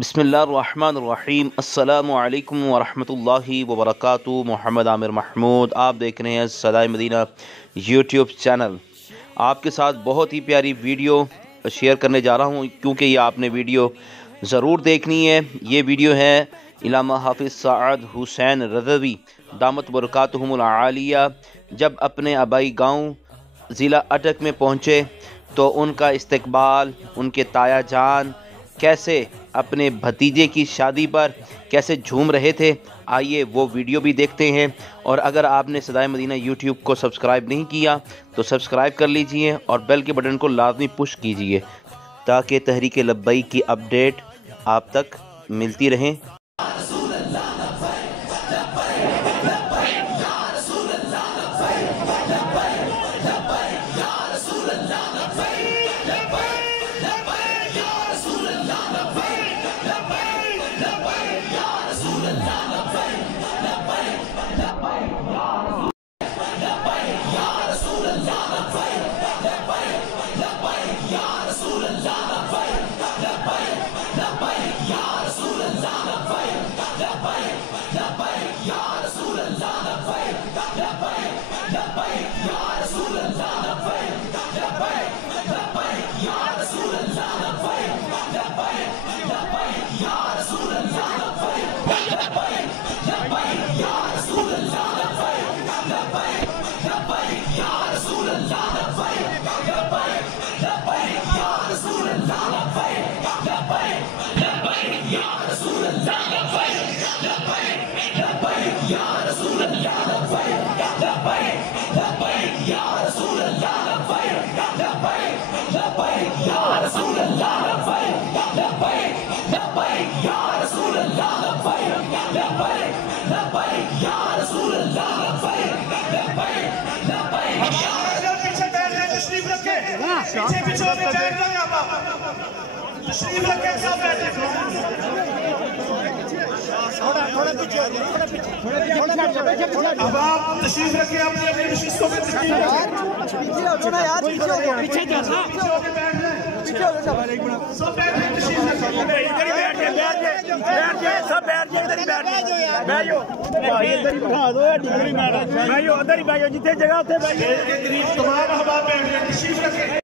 बिस्मिल्लाहिर्रहमानिर्रहीम अस्सलामु अलैकुम वरहमतुल्लाहि वबरकातुहू। मोहम्मद आमिर महमूद, आप देख रहे हैं सदाए मदीना यूट्यूब चैनल। आपके साथ बहुत ही प्यारी वीडियो शेयर करने जा रहा हूं, क्योंकि ये आपने वीडियो ज़रूर देखनी है। ये वीडियो है इल्लामा हाफिज़ सआद हुसैन रज़वी दामत बरकातुहुमुल आलिया जब अपने आबाई गाँव ज़िला अटक में पहुँचे तो उनका इस्तकबाल उनके ताया जान कैसे अपने भतीजे की शादी पर कैसे झूम रहे थे। आइए वो वीडियो भी देखते हैं। और अगर आपने सदाए मदीना यूट्यूब को सब्सक्राइब नहीं किया तो सब्सक्राइब कर लीजिए और बेल के बटन को लाजमी पुश कीजिए ताकि तहरीक लब्बैक की अपडेट आप तक मिलती रहें। अब आप तशरीफ रखें अपने अपने नशिस्तों में जितने जगह तमाम अहबाब तशरीफ रखें।